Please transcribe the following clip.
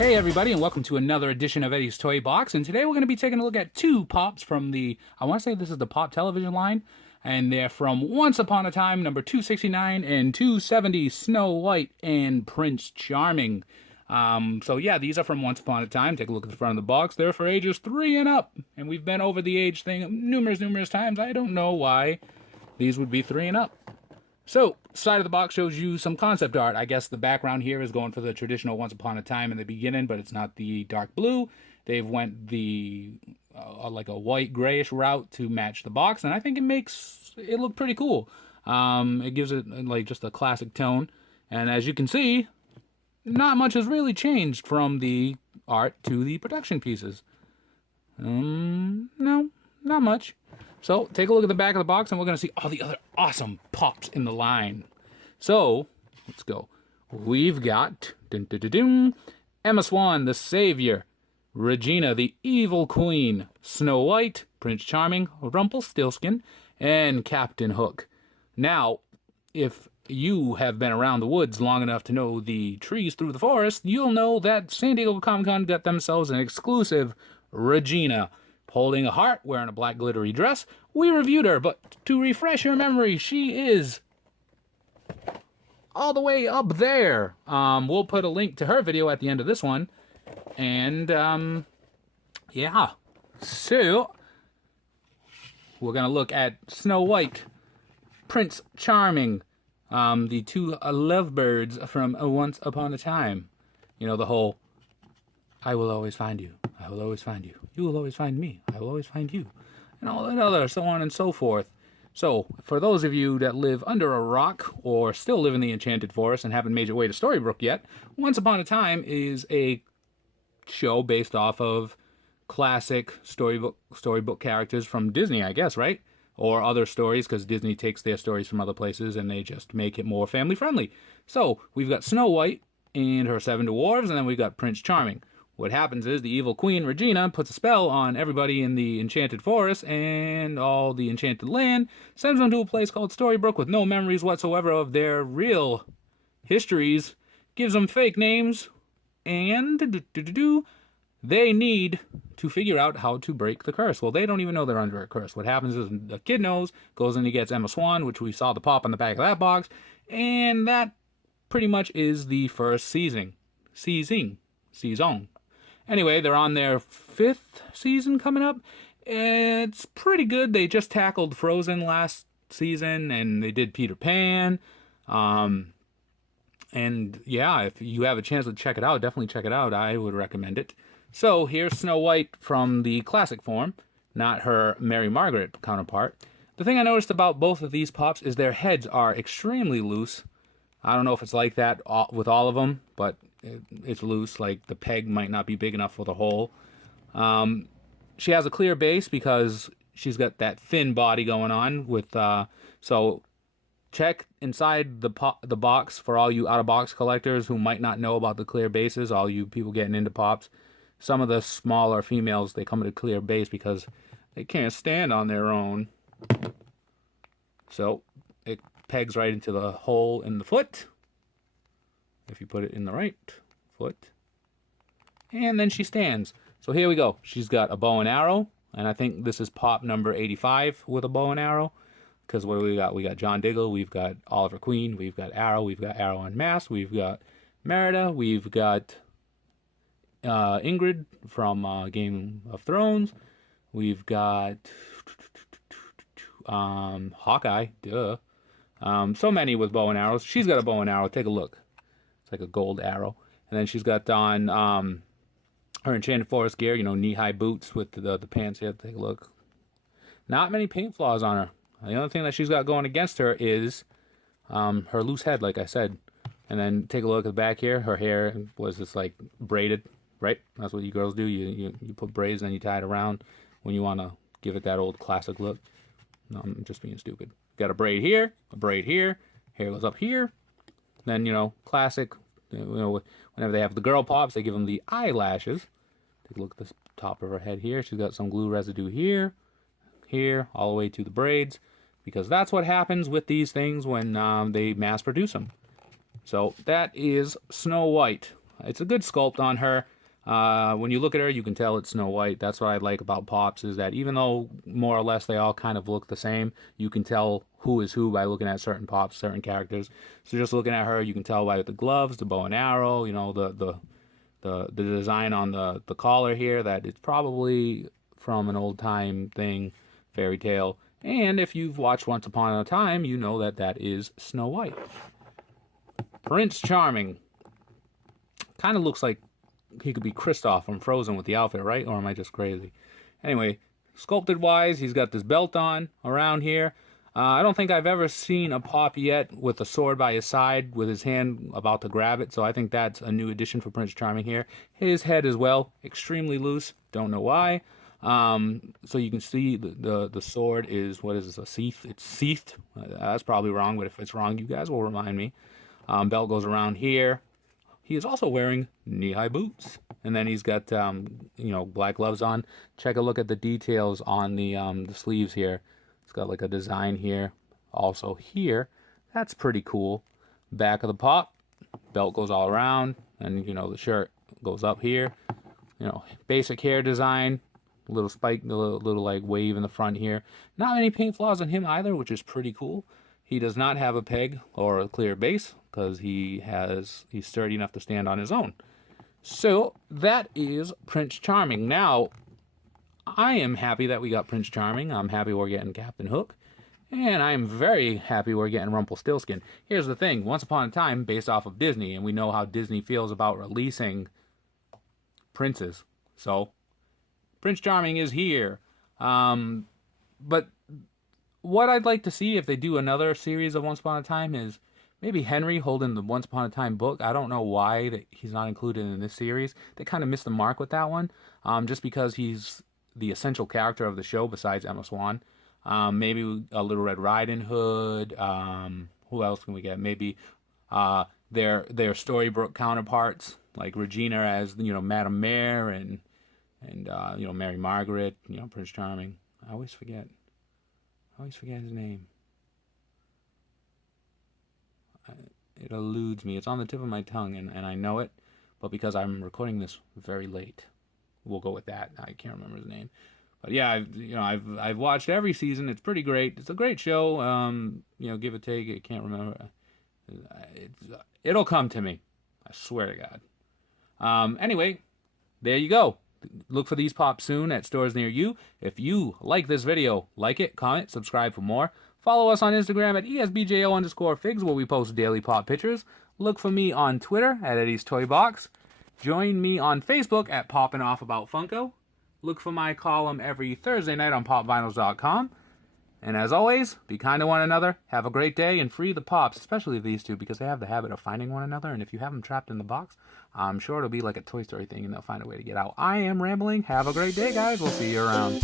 Hey everybody, and welcome to another edition of Eddie's Toy Box. And today we're going to be taking a look at two Pops from the, I want to say this is the Pop television line. And they're from Once Upon a Time, number 269 and 270, Snow White and Prince Charming. So yeah, these are from Once Upon a Time. Take a look at the front of the box. They're for ages 3 and up. And we've been over the age thing numerous times. I don't know why these would be 3 and up. So, side of the box shows you some concept art. I guess the background here is going for the traditional Once Upon a Time in the beginning, but it's not the dark blue. They've went the like a white grayish route to match the box, and I think it makes it look pretty cool. It gives it like just a classic tone, and as you can see, not much has really changed from the art to the production pieces. No, not much. So, take a look at the back of the box, and we're going to see all the other awesome Pops in the line. So, let's go. We've got Emma Swan, the Savior, Regina, the Evil Queen, Snow White, Prince Charming, Rumpelstiltskin, and Captain Hook. Now, if you have been around the woods long enough to know the trees through the forest, you'll know that San Diego Comic-Con got themselves an exclusive Regina, holding a heart, wearing a black glittery dress. We reviewed her, but to refresh your memory, she is all the way up there. We'll put a link to her video at the end of this one. And, yeah. So, we're going to look at Snow White, Prince Charming, the two lovebirds from Once Upon a Time. You know, the whole, I will always find you. I will always find you. You will always find me. I will always find you. And all that other, so on and so forth. So, for those of you that live under a rock or still live in the Enchanted Forest and haven't made your way to Storybrooke yet, Once Upon a Time is a show based off of classic storybook characters from Disney, I guess, right? Or other stories, because Disney takes their stories from other places and they just make it more family-friendly. So, we've got Snow White and her 7 dwarves, and then we've got Prince Charming. What happens is the evil queen, Regina, puts a spell on everybody in the Enchanted Forest and all the Enchanted Land, sends them to a place called Storybrooke with no memories whatsoever of their real histories, gives them fake names, and they need to figure out how to break the curse. Well, they don't even know they're under a curse. What happens is the kid knows, goes and he gets Emma Swan, which we saw the Pop on the back of that box, and that pretty much is the first season. Anyway, they're on their 5th season coming up. It's pretty good. They just tackled Frozen last season, and they did Peter Pan. And yeah, if you have a chance to check it out, definitely check it out. I would recommend it. So here's Snow White from the classic form, not her Mary Margaret counterpart. The thing I noticed about both of these Pops is their heads are extremely loose. I don't know if it's like that with all of them, but it's loose. Like the peg might not be big enough for the hole. She has a clear base because she's got that thin body going on. With so check inside the box for all you out-of-box collectors who might not know about the clear bases. All you people getting into Pops. Some of the smaller females, they come with a clear base because they can't stand on their own. So it pegs right into the hole in the foot. If you put it in the right foot. And then she stands. So here we go. She's got a bow and arrow. And I think this is Pop number 85 with a bow and arrow. Because what do we got? We got John Diggle. We've got Oliver Queen. We've got Arrow. We've got Arrow Unmasked. We've got Merida. We've got Ingrid from Game of Thrones. We've got Hawkeye. Duh. So many with bow and arrows. She's got a bow and arrow. Take a look. Like a gold arrow. And then she's got on her Enchanted Forest gear, you know, knee-high boots with the pants here. Take a look. Not many paint flaws on her. The only thing that she's got going against her is her loose head, like I said. And then take a look at the back here. Her hair was just like braided, right? That's what you girls do. You put braids and then you tie it around when you want to give it that old classic look. No, I'm just being stupid. Got a braid here, a braid here. Hair goes up here. Then, you know, classic, you know, whenever they have the girl Pops, they give them the eyelashes. Take a look at the top of her head here. She's got some glue residue here, all the way to the braids, because that's what happens with these things when they mass produce them. So that is Snow White. It's a good sculpt on her. When you look at her, you can tell it's Snow White. That's what I like about Pops, is that even though more or less they all kind of look the same, you can tell who is who by looking at certain Pops, certain characters. So just looking at her, you can tell by the gloves, the bow and arrow, you know, the design on the collar here, that it's probably from an old time thing, fairy tale. And if you've watched Once Upon a Time, you know that that is Snow White. Prince Charming. Kind of looks like he could be Kristoff from Frozen with the outfit, right? Or am I just crazy? Anyway, sculpted wise, he's got this belt on around here. I don't think I've ever seen a Pop yet with a sword by his side with his hand about to grab it, so I think that's a new addition for Prince Charming here. His head as well, extremely loose, don't know why. So you can see the sword is, what is this, a sheath? It's sheathed. That's probably wrong, but if it's wrong, you guys will remind me. Belt goes around here. He is also wearing knee-high boots. And then he's got, black gloves on. Check a look at the details on the sleeves here. It's got like a design here. Also here. That's pretty cool. Back of the Pop. Belt goes all around. And, the shirt goes up here. Basic hair design. Little spike, little like wave in the front here. Not many paint flaws on him either, which is pretty cool. He does not have a peg or a clear base because he's sturdy enough to stand on his own. So that is Prince Charming. Now, I am happy that we got Prince Charming. I'm happy we're getting Captain Hook. And I'm very happy we're getting Rumpelstiltskin. Here's the thing. Once Upon a Time, based off of Disney, and we know how Disney feels about releasing princes. So, Prince Charming is here. But what I'd like to see if they do another series of Once Upon a Time is maybe Henry holding the Once Upon a Time book. I don't know why that he's not included in this series. They kind of missed the mark with that one, just because he's the essential character of the show besides Emma Swan. Maybe a Little Red Riding Hood. Who else can we get? Maybe their Storybrooke counterparts, like Regina as Madame Mare and Mary Margaret. Prince Charming. I always forget his name. It eludes me. It's on the tip of my tongue, and I know it, but because I'm recording this very late, we'll go with that. I can't remember his name, but yeah, I've watched every season. It's pretty great. It's a great show. Give or take. I can't remember. It'll come to me. I swear to God. Anyway, there you go. Look for these Pops soon at stores near you. If you like this video, like it, comment, subscribe for more. Follow us on Instagram at ESBJO_figs, where we post daily Pop pictures. Look for me on Twitter at Eddie's Toy Box. Join me on Facebook at Poppin' Off About Funko. Look for my column every Thursday night on PopVinyls.com. And as always, be kind to one another, have a great day, and free the Pops, especially these two, because they have the habit of finding one another, and if you have them trapped in the box, I'm sure it'll be like a Toy Story thing, and they'll find a way to get out. I am rambling. Have a great day, guys. We'll see you around.